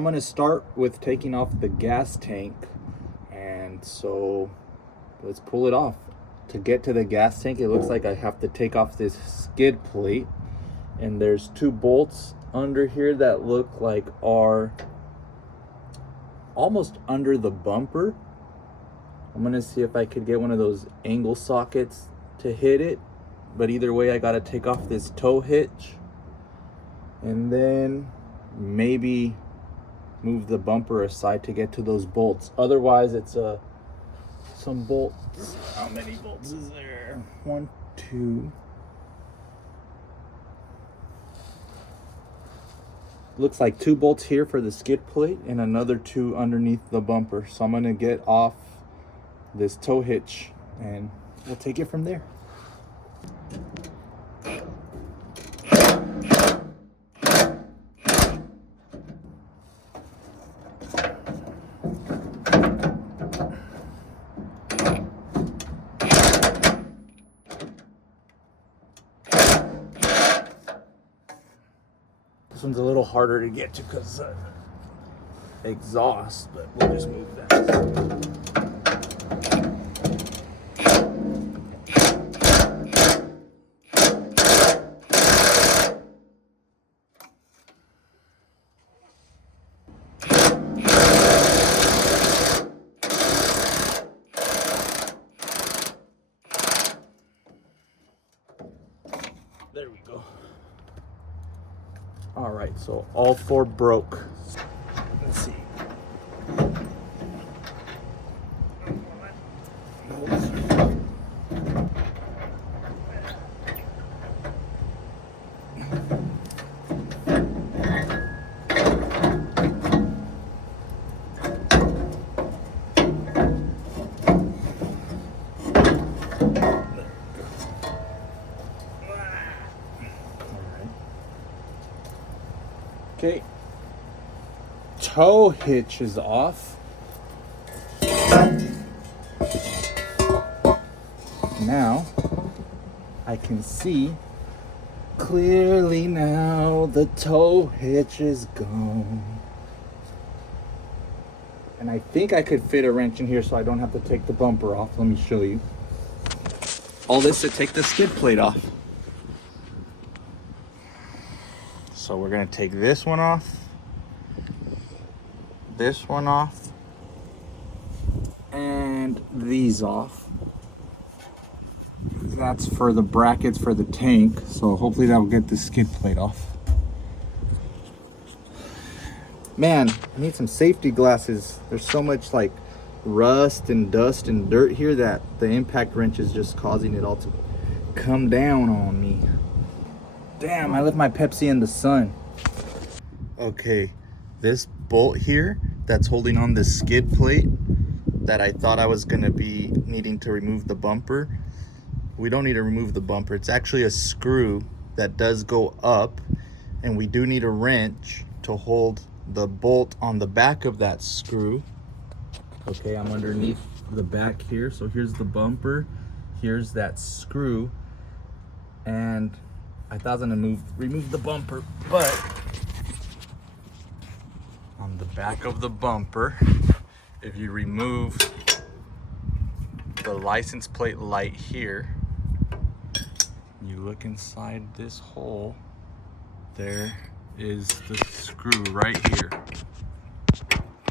I'm gonna start with taking off the gas tank, and so let's pull it off. To get to the gas tank, it looks like I have to take off this skid plate, and there's 2 bolts under here that look like are almost under the bumper. I'm gonna see if I could get one of those angle sockets to hit it, but either way I gotta take off this tow hitch and then maybe move the bumper aside to get to those bolts. Otherwise it's some bolts. How many bolts is there? 1, 2. Looks like 2 bolts here for the skid plate and another 2 underneath the bumper. So I'm gonna get off this tow hitch and we'll take it from there. This one's a little harder to get to because exhaust, but we'll just move that. There we go. All right, so all 4 broke. Let's see. Okay, tow hitch is off. Now I can see clearly now the tow hitch is gone. And I think I could fit a wrench in here so I don't have to take the bumper off. Let me show you. All this to take the skid plate off. So we're gonna take this one off, this one off, and these off. That's for the brackets for the tank, so hopefully that will get the skid plate off. Man, I need some safety glasses. There's so much like rust and dust and dirt here that the impact wrench is just causing it all to come down on me. Damn, I left my Pepsi in the sun. Okay, this bolt here that's holding on the skid plate that I thought I was gonna be needing to remove the bumper. We don't need to remove the bumper. It's actually a screw that does go up, and we do need a wrench to hold the bolt on the back of that screw. Okay, I'm underneath the back here. So here's the bumper, here's that screw, and I thought I was gonna remove the bumper, but on the back of the bumper, if you remove the license plate light here, you look inside this hole, there is the screw right here.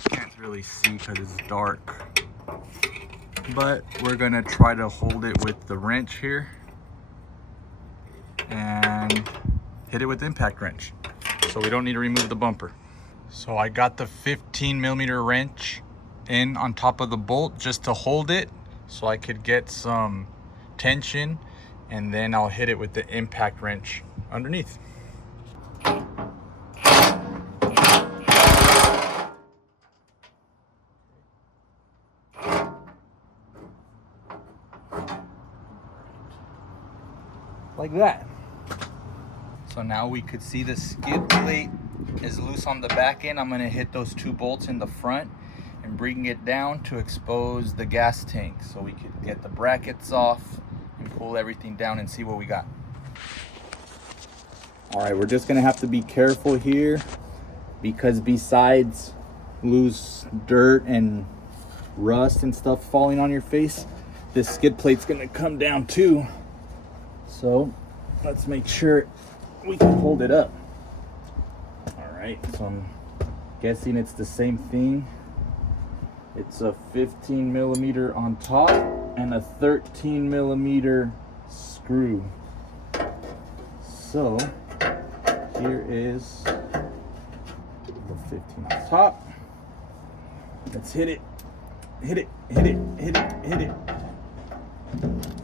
Can't really see because it's dark, but we're gonna try to hold it with the wrench here and hit it with the impact wrench, so we don't need to remove the bumper. So I got the 15mm wrench in on top of the bolt just to hold it so I could get some tension, and then I'll hit it with the impact wrench underneath. Like that. So now we could see the skid plate is loose on the back end. I'm going to hit those 2 bolts in the front and bring it down to expose the gas tank so we could get the brackets off and pull everything down and see what we got. All right, we're just going to have to be careful here because besides loose dirt and rust and stuff falling on your face, this skid plate's gonna come down too. So let's make sure we can hold it up. All right, so I'm guessing it's the same thing. It's a 15 millimeter on top and a 13 millimeter screw. So here is the 15 on top. Let's hit it. Hit it, hit it, hit it, hit it.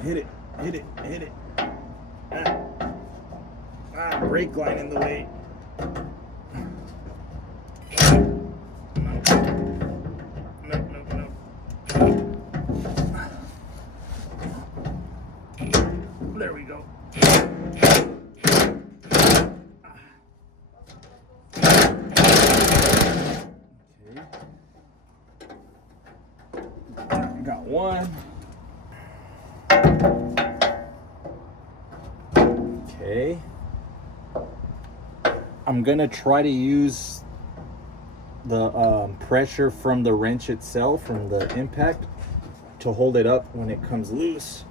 Hit it, hit it, hit it. Brake line in the way. There we go. Okay. Got one. Okay. I'm gonna try to use the pressure from the wrench itself, from the impact, to hold it up when it comes loose.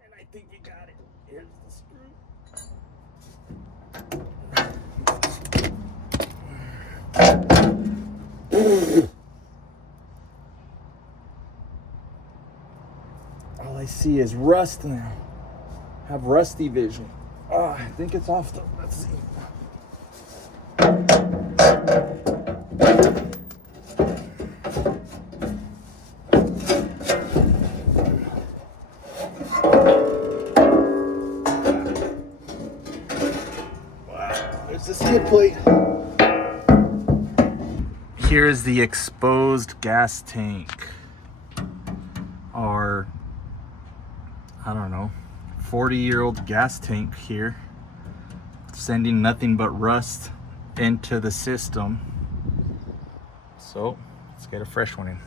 And I think you got it. Here's the screw. All I see is rust now. I have rusty vision. Oh, I think it's off though. Let's see. Wow, there's the skid plate. Here's the exposed gas tank. Our, I don't know, 40-year-old gas tank here, sending nothing but rust into the system. So let's get a fresh one in.